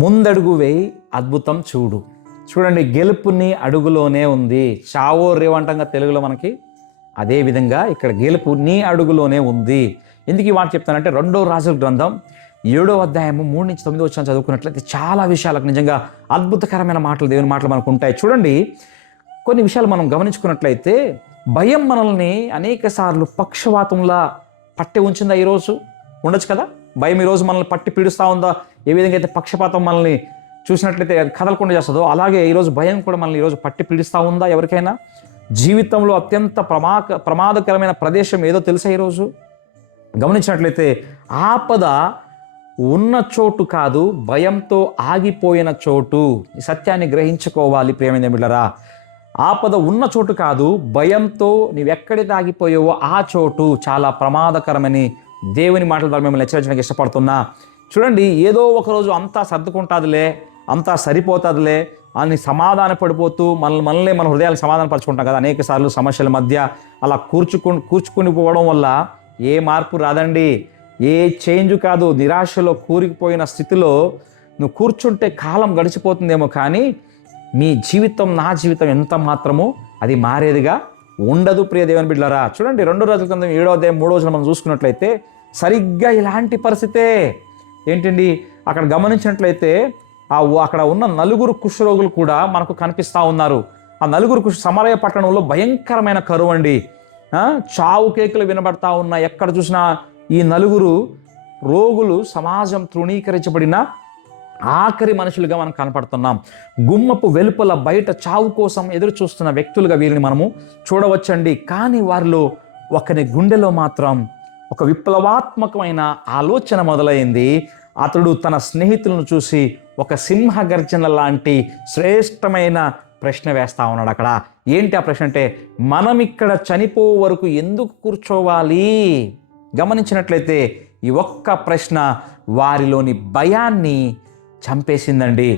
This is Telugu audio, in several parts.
ముందడుగు వేయి అద్భుతం చూడు. చూడండి, గెలుపు నీ అడుగులోనే ఉంది. చావో రేవంటంగా తెలుగులో మనకి, అదేవిధంగా ఇక్కడ గెలుపు నీ అడుగులోనే ఉంది. ఎందుకు ఈ మాట చెప్తానంటే 2వ రాజుల గ్రంథం 7వ అధ్యాయము 3 నుంచి 9 వచ్చిన చదువుకున్నట్లయితే చాలా విషయాలకు నిజంగా అద్భుతకరమైన మాటలు, దేవుని మాటలు మనకు ఉంటాయి. చూడండి, కొన్ని విషయాలు మనం గమనించుకున్నట్లయితే భయం మనల్ని అనేక సార్లు పక్షవాతంలా పట్టి ఉంచిందా? ఈరోజు ఉండొచ్చు కదా. భయం ఈరోజు మనల్ని పట్టి పీడిస్తూ ఉందా? ఏ విధంగా అయితే పక్షపాతం మనల్ని చూసినట్లయితే అది కదలకుండా చేస్తుందో, అలాగే ఈరోజు భయం కూడా మనల్ని ఈరోజు పట్టి పీడిస్తూ ఉందా? ఎవరికైనా జీవితంలో అత్యంత ప్రమాదకరమైన ప్రదేశం ఏదో తెలుసా? ఈరోజు గమనించినట్లయితే ఆపద ఉన్న చోటు కాదు, భయంతో ఆగిపోయిన చోటు. ఈ సత్యాన్ని గ్రహించుకోవాలి ప్రియమైన బిడ్డలారా. ఆపద ఉన్న చోటు కాదు, భయంతో నీవెక్కడైతే ఆగిపోయావో ఆ చోటు చాలా ప్రమాదకరమని దేవుని మాటల ద్వారా మిమ్మల్ని హెచ్చరించడానికి ఇష్టపడుతున్నా. చూడండి, ఏదో ఒకరోజు అంతా సర్దుకుంటుందిలే, అంతా సరిపోతుందిలే అని సమాధాన పడిపోతూ మనల్ని మన హృదయాలు సమాధాన పరుచుకుంటాం కదా. అనేక సార్లు సమస్యల మధ్య అలా కూర్చుకుని పోవడం వల్ల ఏ మార్పు రాదండి, ఏ చేంజ్ కాదు. నిరాశలో కూరుకుపోయిన స్థితిలో నువ్వు కూర్చుంటే కాలం గడిచిపోతుందేమో, కానీ మీ జీవితం, నా జీవితం ఎంత మాత్రమో అది మారేదిగా ఉండదు ప్రియ దేవుని బిడ్డలారా. చూడండి, 2వ రాజుల గ్రంథం 7వ అధ్యాయం 3వ వచనం మనం చూసుకున్నట్లయితే సరిగ్గా ఇలాంటి పరిస్థితే ఏంటండి. అక్కడ గమనించినట్లయితే అక్కడ ఉన్న 4 కుష్ఠరోగులు కూడా మనకు కనిపిస్తూ ఉన్నారు. ఆ 4 సమరయ పట్టణంలో భయంకరమైన కరువు అండి. చావు కేకులు వినబడతా ఉన్నా, ఎక్కడ చూసినా ఈ 4 రోగులు సమాజం తృణీకరించబడిన ఆఖరి మనుషులుగా మనం కనపడుతున్నాం. గుమ్మపు వెలుపల బయట చావు కోసం ఎదురు చూస్తున్న వ్యక్తులుగా వీరిని మనము చూడవచ్చండి. కానీ వారిలో ఒకని గుండెలో మాత్రం ఒక విప్లవాత్మకమైన ఆలోచన మొదలైంది. అతడు తన స్నేహితులను చూసి ఒక సింహ గర్జన లాంటి శ్రేష్టమైన ప్రశ్న వేస్తా ఉన్నాడు. అక్కడ ఏంటి ఆ ప్రశ్న అంటే, మనం ఇక్కడ చనిపో వరకు ఎందుకు కూర్చోవాలి? గమనించినట్లయితే ఈ ఒక్క ప్రశ్న వారిలోని భయాన్ని చంపేసిందండి,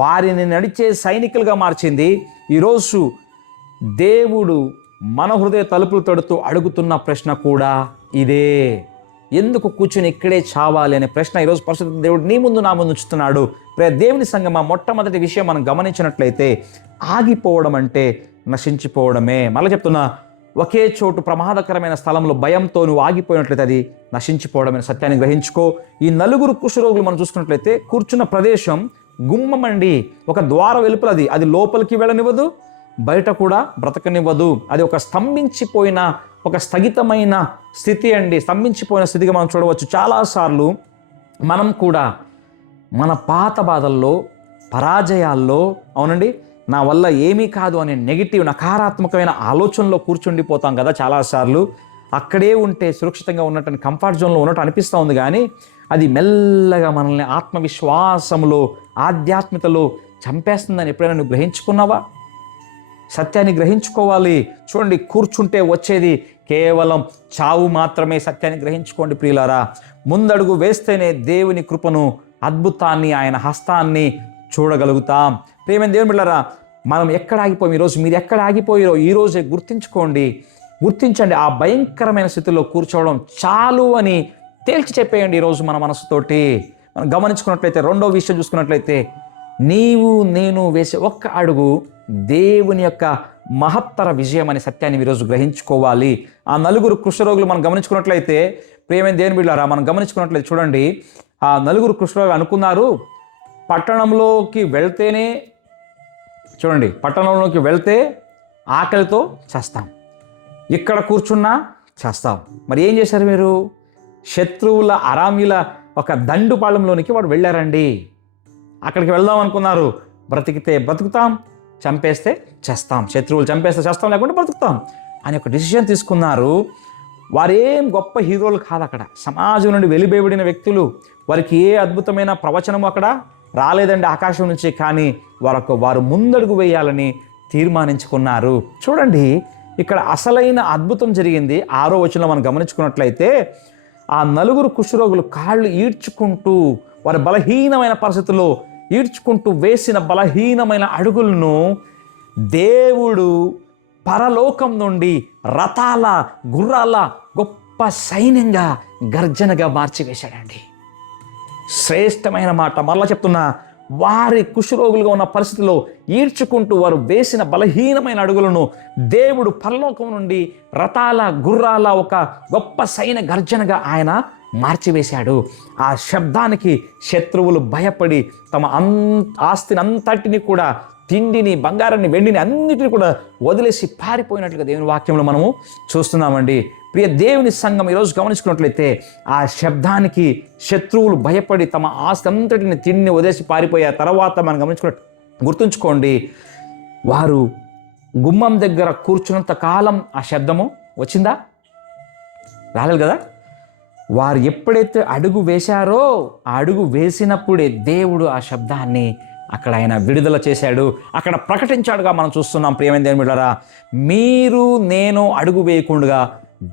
వారిని నడిచే సైనికులుగా మార్చింది. ఈరోజు దేవుడు మన హృదయ తలుపులు తడుతూ అడుగుతున్న ప్రశ్న కూడా ఇదే. ఎందుకు కూర్చుని ఇక్కడే చావాలి అనే ప్రశ్న ఈరోజు పరిశుద్ధ దేవుడు నీ ముందు, నా ముందు ఉంచుతున్నాడు. దేవుని సంగమా, మొట్టమొదటి విషయం మనం గమనించినట్లయితే ఆగిపోవడం అంటే నశించిపోవడమే. మళ్ళీ చెప్తున్నా, ఒకే చోటు ప్రమాదకరమైన స్థలంలో భయంతో నువ్వు ఆగిపోయినట్లయితే అది నశించిపోవడమే. సత్యాన్ని గ్రహించుకో. ఈ 4 కుష్ఠరోగులు మనం చూసుకున్నట్లయితే కూర్చున్న ప్రదేశం గుమ్మం అండి, ఒక ద్వార వెలుపలది. అది లోపలికి వెళ్ళనివ్వదు, బయట కూడా బ్రతకనివ్వదు. అది ఒక స్తంభించిపోయిన, ఒక స్థగితమైన స్థితి అండి. స్తంభించిపోయిన స్థితిగా మనం చూడవచ్చు. చాలాసార్లు మనం కూడా మన పాత బాధల్లో, పరాజయాల్లో, అవునండి, నా వల్ల ఏమీ కాదు అనే నెగిటివ్, నకారాత్మకమైన ఆలోచనలో కూర్చుండిపోతాం కదా. చాలాసార్లు అక్కడే ఉంటే సురక్షితంగా ఉన్నట్టు, కంఫర్ట్ జోన్లో ఉన్నట్టు అనిపిస్తూ ఉంది, కానీ అది మెల్లగా మనల్ని ఆత్మవిశ్వాసంలో, ఆధ్యాత్మికతలో చంపేస్తుందని ఎప్పుడైనా నువ్వు గ్రహించుకున్నావా? సత్యాన్ని గ్రహించుకోవాలి. చూడండి, కూర్చుంటే వచ్చేది కేవలం చావు మాత్రమే. సత్యాన్ని గ్రహించుకోండి ప్రియులారా. ముందడుగు వేస్తేనే దేవుని కృపను, అద్భుతాన్ని, ఆయన హస్తాన్ని చూడగలుగుతాం. ప్రియమైన దేవుని బిడ్డలారా, మనం ఎక్కడ ఆగిపోయాం ఈరోజు? మీరు ఎక్కడ ఆగిపోయారో ఈరోజే గుర్తించండి. ఆ భయంకరమైన స్థితిలో కూర్చోవడం చాలు అని తేల్చి చెప్పేయండి ఈరోజు మన మనసుతోటి. మనం గమనించుకున్నట్లయితే 2వ విషయం చూసుకున్నట్లయితే, నీవు నేను వేసే ఒక్క అడుగు దేవుని యొక్క మహత్తర విజయం అనే సత్యాన్ని ఈరోజు గ్రహించుకోవాలి. ఆ 4 కుష్ఠరోగులు మనం గమనించుకున్నట్లయితే, ప్రియమైన దేవుని బిడ్డలారా, మనం గమనించుకున్నట్లయితే చూడండి, ఆ 4 కుష్ఠరోగులు అనుకున్నారు, పట్టణంలోకి వెళ్తే ఆకలితో చేస్తాం, ఇక్కడ కూర్చున్నా చేస్తాం. మరి ఏం చేశారు మీరు? శత్రువుల, అరామ్యుల ఒక దండుపాళెంలోనికి వాడు వెళ్ళారండి. అక్కడికి వెళ్దాం అనుకున్నారు. బ్రతికితే బ్రతుకుతాం, చంపేస్తే చేస్తాం. శత్రువులు చంపేస్తే చేస్తాం, లేకుంటే బ్రతుకుతాం అని ఒక డిసిషన్ తీసుకున్నారు. వారేం గొప్ప హీరోలు కాదు, అక్కడ సమాజం నుండి వెలివేయబడిన వ్యక్తులు. వారికి ఏ అద్భుతమైన ప్రవచనము అక్కడ రాలేదండి ఆకాశం నుంచి, కానీ వారు ముందడుగు వేయాలని తీర్మానించుకున్నారు. చూడండి, ఇక్కడ అసలైన అద్భుతం జరిగింది. 6వ వచనంలో మనం గమనించుకున్నట్లయితే, ఆ 4 కుష్ఠరోగులు కాళ్ళు ఈడ్చుకుంటూ, వారి బలహీనమైన పరిస్థితుల్లో ఈడ్చుకుంటూ వేసిన బలహీనమైన అడుగులను దేవుడు పరలోకం నుండి రథాల, గుర్రాల గొప్ప సైన్యంగా, గర్జనగా మార్చివేశాడండి. శ్రేష్టమైన మాట. మరలా చెప్తున్నా, వారి కుష్ఠరోగులుగా ఉన్న పరిస్థితిలో ఈడ్చుకుంటూ వారు వేసిన బలహీనమైన అడుగులను దేవుడు పరలోకం నుండి రథాల గుర్రాల ఒక గొప్ప సైన్య గర్జనగా ఆయన మార్చివేశాడు. ఆ శబ్దానికి శత్రువులు భయపడి తమ ఆస్తిని అంతటిని కూడా, తిండిని, బంగారాన్ని, వెండిని అన్నిటిని కూడా వదిలేసి పారిపోయినట్లుగా దేవుని వాక్యంలో మనము చూస్తున్నామండి. ప్రియ దేవుని సంఘం ఈరోజు గమనించుకున్నట్లయితే ఆ శబ్దానికి శత్రువులు భయపడి తమ ఆస్తి అంతటిని, తిండిని వదిలేసి పారిపోయే తర్వాత మనం గుర్తుంచుకోండి, వారు గుమ్మం దగ్గర కూర్చున్నంత కాలం ఆ శబ్దము వచ్చిందా? రాలేదు కదా. వారు ఎప్పుడైతే అడుగు వేశారో ఆ అడుగు వేసినప్పుడే దేవుడు ఆ శబ్దాన్ని అక్కడ ఆయన విడుదల చేశాడు, అక్కడ ప్రకటించాడుగా మనం చూస్తున్నాం. ప్రియమైన దేవుని బిడ్డలారా, మీరు నేను అడుగు వేయకుండా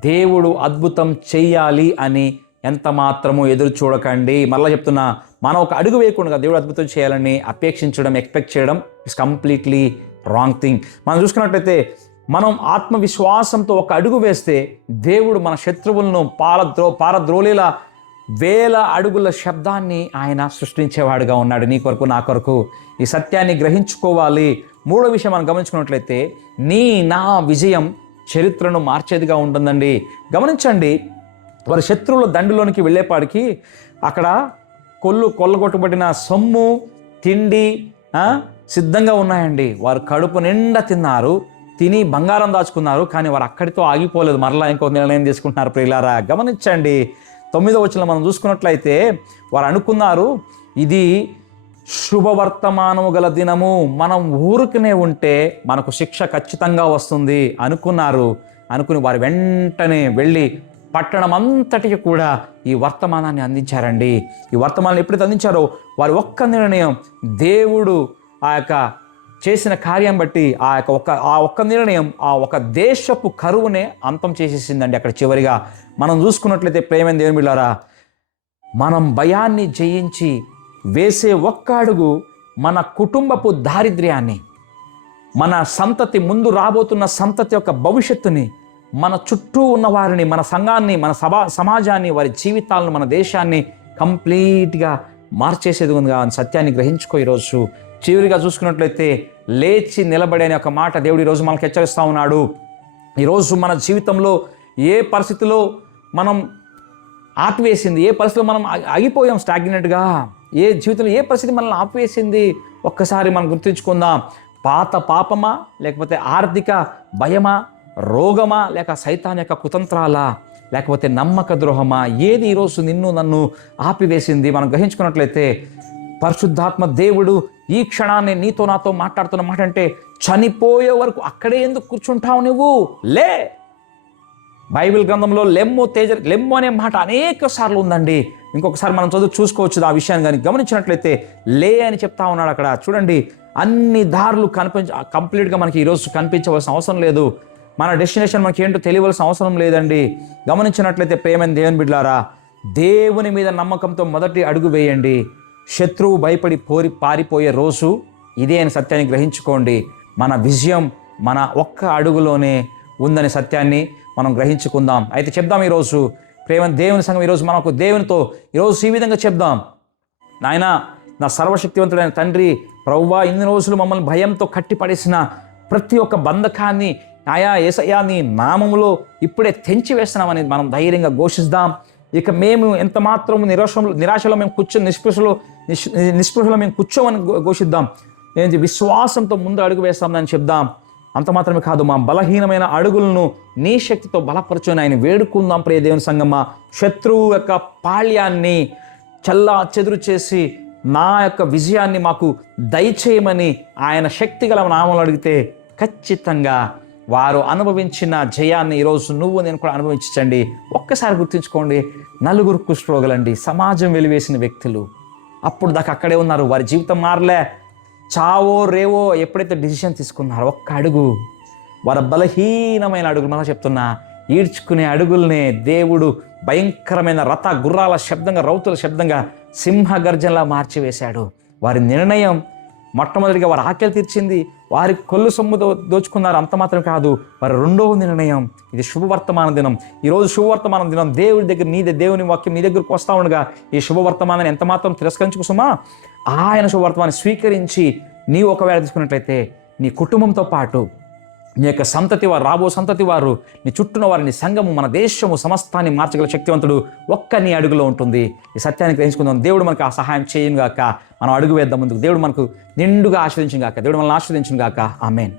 దేవుడు అద్భుతం చెయ్యాలి అని ఎంత మాత్రము ఎదురు చూడకండి. మళ్ళీ చెప్తున్నా, మనం ఒక అడుగు వేయకుండా దేవుడు అద్భుతం చేయాలని అపేక్షించడం, ఎక్స్పెక్ట్ చేయడం ఇట్స్ కంప్లీట్లీ రాంగ్ థింగ్. మనం చూసుకున్నట్లయితే మనం ఆత్మవిశ్వాసంతో ఒక అడుగు వేస్తే దేవుడు మన శత్రువులను పారద్రోలేలా వేల అడుగుల శబ్దాన్ని ఆయన సృష్టించేవాడుగా ఉన్నాడు. నీ కొరకు, నా కొరకు. ఈ సత్యాన్ని గ్రహించుకోవాలి. మూడో విషయం మనం గమనించుకున్నట్లయితే, నా విజయం చరిత్రను మార్చేదిగా ఉంటుందండి. గమనించండి, వారి శత్రువుల దండులోనికి వెళ్ళేపాడికి అక్కడ కొల్లగొట్టబడిన సొమ్ము, తిండి సిద్ధంగా ఉన్నాయండి. వారు కడుపు నిండా తిన్నారు, తిని బంగారం దాచుకున్నారు. కానీ వారు అక్కడితో ఆగిపోలేదు, మరలా ఇంకో నిర్ణయం తీసుకుంటున్నారు. ప్రియులారా గమనించండి, 9వ వచనంలో మనం చూసుకున్నట్లయితే వారు అనుకున్నారు, ఇది శుభవర్తమానము గల దినము, మనం ఊరుకునే ఉంటే మనకు శిక్ష ఖచ్చితంగా వస్తుంది అనుకుని వారు వెంటనే వెళ్ళి పట్టణం అంతటికి కూడా ఈ వర్తమానాన్ని అందించారండి. ఈ వర్తమానాన్ని ఎప్పుడైతే అందించారో వారి ఒక్క నిర్ణయం దేవుడు ఆ యొక్క చేసిన కార్యం బట్టి ఆ ఒక్క నిర్ణయం ఆ ఒక దేశపు కరువునే అంతం చేసేసిందండి. అక్కడ చివరిగా మనం చూసుకున్నట్లయితే ప్రియమైన దేవుని బిడ్డలారా, మనం భయాన్ని జయించి వేసే ఒక్క అడుగు మన కుటుంబపు దారిద్ర్యాన్ని, మన సంతతి, ముందు రాబోతున్న సంతతి యొక్క భవిష్యత్తుని, మన చుట్టూ ఉన్న వారిని, మన సంఘాన్ని, మన సమాజాన్ని, వారి జీవితాలను, మన దేశాన్ని కంప్లీట్గా మార్చేసేది ఉందిగా అని సత్యాన్ని గ్రహించుకో. ఈరోజు చివరిగా చూసుకున్నట్లయితే లేచి నిలబడే అనే ఒక మాట దేవుడు ఈరోజు మనకు హెచ్చరిస్తూ ఉన్నాడు. ఈరోజు మన జీవితంలో ఏ పరిస్థితిలో మనం ఆపివేసింది, ఏ పరిస్థితిలో మనం ఆగిపోయాం స్టాగ్నెంట్గా, ఏ జీవితంలో ఏ పరిస్థితి మనల్ని ఆపివేసింది ఒక్కసారి మనం గుర్తుంచుకుందాం. పాత పాపమా, లేకపోతే ఆర్థిక భయమా, రోగమా, లేక సైతాన్ యొక్క కుతంత్రాలా, లేకపోతే నమ్మక ద్రోహమా, ఏది ఈరోజు నిన్ను నన్ను ఆపివేసింది మనం గ్రహించుకున్నట్లయితే పరిశుద్ధాత్మ దేవుడు ఈ క్షణాన్ని నీతో నాతో మాట్లాడుతున్న మాట అంటే, చనిపోయే వరకు అక్కడే ఎందుకు కూర్చుంటావు నువ్వు, లే. బైబిల్ గ్రంథంలో లెమ్ము అనే మాట అనేక సార్లు ఉందండి. ఇంకొకసారి మనం చూసుకోవచ్చు ఆ విషయాన్ని. కానీ గమనించినట్లయితే లే అని చెప్తా ఉన్నాడు అక్కడ. చూడండి, అన్ని దారులు కంప్లీట్గా మనకి ఈరోజు కనిపించవలసిన అవసరం లేదు. మన డెస్టినేషన్ మనకి ఏంటో తెలియవలసిన అవసరం లేదండి. గమనించినట్లయితే ప్రియమైన దేవుని బిడ్డలారా, దేవుని మీద నమ్మకంతో మొదటి అడుగు వేయండి. శత్రువు భయపడి పారిపోయే రోజు ఇదే అని సత్యాన్ని గ్రహించుకోండి. మన విజయం మన ఒక్క అడుగులోనే ఉందని సత్యాన్ని మనం గ్రహించుకుందాం. అయితే చెప్దాం ఈరోజు ప్రేమ దేవుని సంఘం, ఈరోజు మనకు దేవునితో ఈరోజు ఈ విధంగా చెప్దాం. నాయనా, నా సర్వశక్తివంతుడైన తండ్రి, ప్రభువా, ఇన్ని రోజులు మమ్మల్ని భయంతో కట్టిపడేసిన ప్రతి ఒక్క బంధకాన్ని యేసయ్యా నీ నామములో ఇప్పుడే తెంచి వేస్తున్నామని మనం ధైర్యంగా ఘోషిద్దాం. ఇక మేము ఎంత మాత్రం నిరాశలో మేము నిస్పృహలో మేము కూర్చోమని ఘోషిద్దాం. ఏంటి విశ్వాసంతో ముందు అడుగు వేస్తామని చెప్దాం. అంత మాత్రమే కాదు, మా బలహీనమైన అడుగులను నీ శక్తితో బలపరచుని ఆయన వేడుకుందాం. ప్రియ దేవుని సంగమా, శత్రువు యొక్క పాళ్యాన్ని చెదురు చేసి నా యొక్క విజయాన్ని మాకు దయచేయమని ఆయన శక్తి గల నామములు అడిగితే ఖచ్చితంగా వారు అనుభవించిన జయాన్ని ఈరోజు నువ్వు నేను కూడా అనుభవించండి. ఒక్కసారి గుర్తుంచుకోండి, 4 కుష్ఠరోగులండి, సమాజం వెలివేసిన వ్యక్తులు, అప్పుడు దాకా అక్కడే ఉన్నారు, వారి జీవితం మారలే. చావో రేవో ఎప్పుడైతే డిసిషన్ తీసుకున్నారో ఒక్క అడుగు, వారి బలహీనమైన అడుగులు, మనం చెప్తున్నా ఈడ్చుకునే అడుగుల్నే దేవుడు భయంకరమైన రథ గుర్రాల శబ్దంగా, రౌతుల శబ్దంగా, సింహ గర్జనలా మార్చివేశాడు. వారి నిర్ణయం మొట్టమొదటిగా వారి ఆకలి తీర్చింది, వారి కొల్లు సొమ్ము దోచుకున్నారు. అంత మాత్రం కాదు, వారి రెండవ నిర్ణయం, ఇది శుభవర్తమాన దినం. ఈరోజు శుభవర్తమాన దినం. దేవుడి దగ్గర దేవుని వాక్యం నీ దగ్గరకు వస్తూ ఉండగా ఈ శుభవర్తమానాన్ని ఎంత మాత్రం తిరస్కరించుకు సుమా, ఆయన శుభవర్తమానాన్ని స్వీకరించి నీవు ఒకవేళ తీసుకున్నట్లయితే నీ కుటుంబంతో పాటు నీ యొక్క సంతతి వారు, రాబో సంతతి వారు, నీ చుట్టూన వారిని, సంఘము, మన దేశము సమస్తాన్ని మార్చగల శక్తివంతుడు ఒక్క నీ అడుగులో ఉంటుంది. ఈ సత్యాన్ని గ్రహించుకుందాం. దేవుడు మనకు ఆ సహాయం చేయను గాక. మనం అడుగు వేద్దాం ముందుకు. దేవుడు మనకు నిండుగా ఆశ్రదించును గాక. దేవుడు మనల్ని ఆశ్రదించును గాక. ఆమేన్.